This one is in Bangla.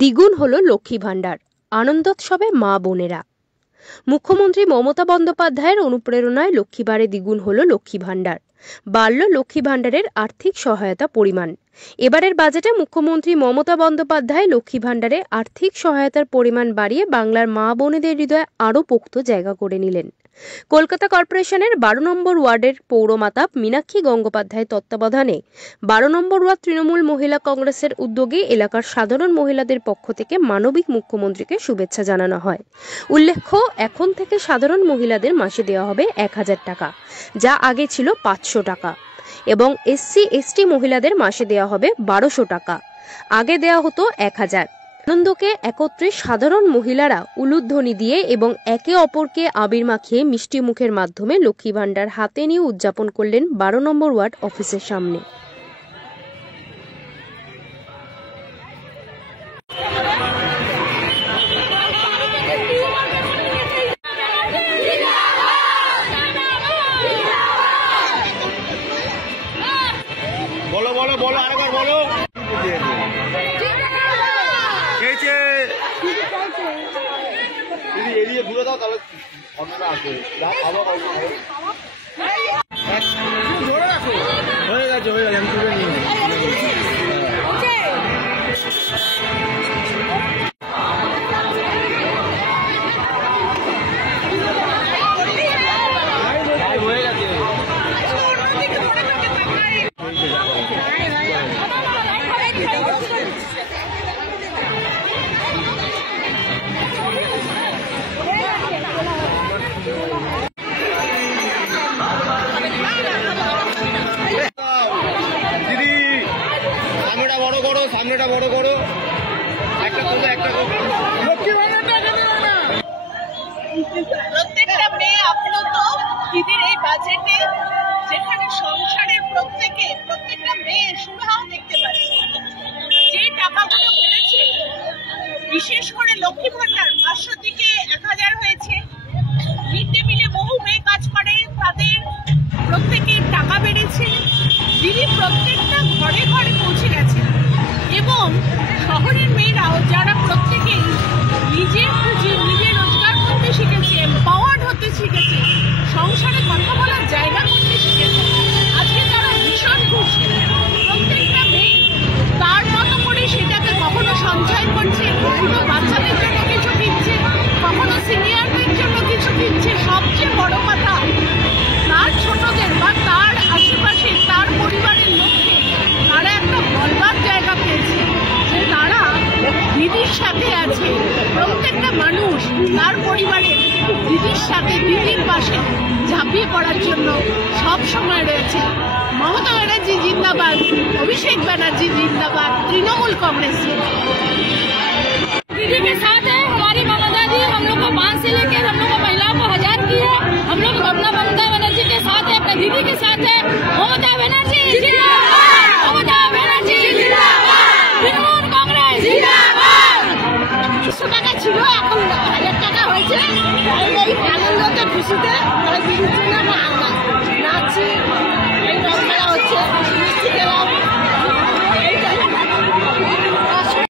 দ্বিগুণ হলো লক্ষ্মী ভাণ্ডার, আনন্দোৎসবে মা বোনেরা। মুখ্যমন্ত্রী মমতা বন্দ্যোপাধ্যায়ের অনুপ্রেরণায় লক্ষ্মীবারে দ্বিগুণ হলো লক্ষ্মী ভাণ্ডার, বাড়ল লক্ষ্মী ভাণ্ডারের আর্থিক সহায়তা পরিমাণ। এবারের বাজেটে মুখ্যমন্ত্রী মমতা বন্দ্যোপাধ্যায় লক্ষ্মী ভাণ্ডারে আর্থিক সহায়তার পরিমাণ বাড়িয়ে বাংলার মা বোনেদের হৃদয়ে আরও পোক্ত জায়গা করে নিলেন। কলকাতা কর্পোরেশনের 12 নম্বর ওয়ার্ডের পৌরমাতা মীনাক্ষী গঙ্গোপাধ্যায়ের তত্ত্বাবধানে 12 নম্বর ওয়ার্ড তৃণমূল মহিলা কংগ্রেসের উদ্যোগে এলাকার সাধারণ মহিলাদের পক্ষ থেকে মানবিক মুখ্যমন্ত্রীকে শুভেচ্ছা জানানো হয়। উল্লেখ্য, এখন থেকে সাধারণ মহিলাদের মাসে দেওয়া হবে 1000 টাকা, যা আগে ছিল 500 টাকা, এবং SC/ST মহিলাদের মাসে দেওয়া হবে 1200 টাকা, আগে দেওয়া হতো 1000। আনন্দকে একত্রে সাধারণ মহিলারা উলুধ্বনি দিয়ে এবং একে অপরকে আবির মাখিয়ে মিষ্টি মুখের মাধ্যমে লক্ষ্মী ভাণ্ডার হাতে নিয়ে উদযাপন করলেন 12 নম্বর ওয়ার্ড অফিসের সামনে। বলো বলো বলো আরেকবার বলো। এড়িয়ে ঘুরে দাও, তাহলে অন্যটা আসবে। হয়ে গেছে আমি তুলে নিয়ে সামনেটা বড় করো, একটা করো, একটা করো। প্রত্যেকটা মেয়ে আপ্লুত দিদির এই বাজেটে, যেখানে সংসারের প্রত্যেকটা মেয়ে সুরাহ দেখতে পাচ্ছে। যে টাকাগুলো বেড়েছে, বিশেষ করে লক্ষ্মী ভাণ্ডার 500 থেকে 1000 হয়েছে। মিড ডে মিলে বহু মেয়ে কাজ করে, তাদের প্রত্যেকের টাকা বেড়েছে। দিদি প্রত্যেকটা ঘরে ঘরে পৌঁছে গেছে, এবং শহরের মেয়েরাও যারা প্রত্যেকেই নিজের পুঁজি নিজে রোজগার করতে শিখেছে, এম্পাওয়ার্ড হতে শিখেছে, সংসারে কথা বলার জায়গা করতে শিখেছে, আজকে তারা ভীষণ খুশি। প্রত্যেকটা মেয়ে তার মতো করে সেটাকে কখনো সঞ্চয় করছে, কখনো বাচ্চাদের জন্য কিছু কিনছে, কখনো সিনিয়রদের জন্য কিছু কিনছে। সবচেয়ে বড় কথা, তার ছোটদের বা তার আশেপাশে তার পরিবারের লোককে তারা একটা বলবার জায়গা পেয়েছে যে তারা দিদির সাথে আছে। প্রত্যেকটা মানুষ তার পরিবারের দিদির সাথে, দিদির পাশে ঝাঁপিয়ে পড়ার জন্য সব সময় রয়েছে। মমতা ব্যানার্জি জিন্দাবাদ, অভিষেক ব্যানার্জি जिंदाबाद, तृणमूल कांग्रेस। दीदी के साथ है हमारी ममता दी, हम लोग को 5 से लेकर हम लोग को महिलाओं को 1000 की है। हम लोग अपना ममता बनर्जी के साथ है, अपना दीदी के साथ है। ममता बनर्जी जिंदाबाद, ममता बनर्जी जिंदाबाद, तृणमूल कांग्रेस जिंदाबाद। 100 টাকা ছিল, এখন 1000 টাকা হয়েছে। এই আনন্দতে খুশিতে দিদির জন্য আমরা নাচছি, এই রং খেলা হচ্ছে, মিষ্টি খেলা।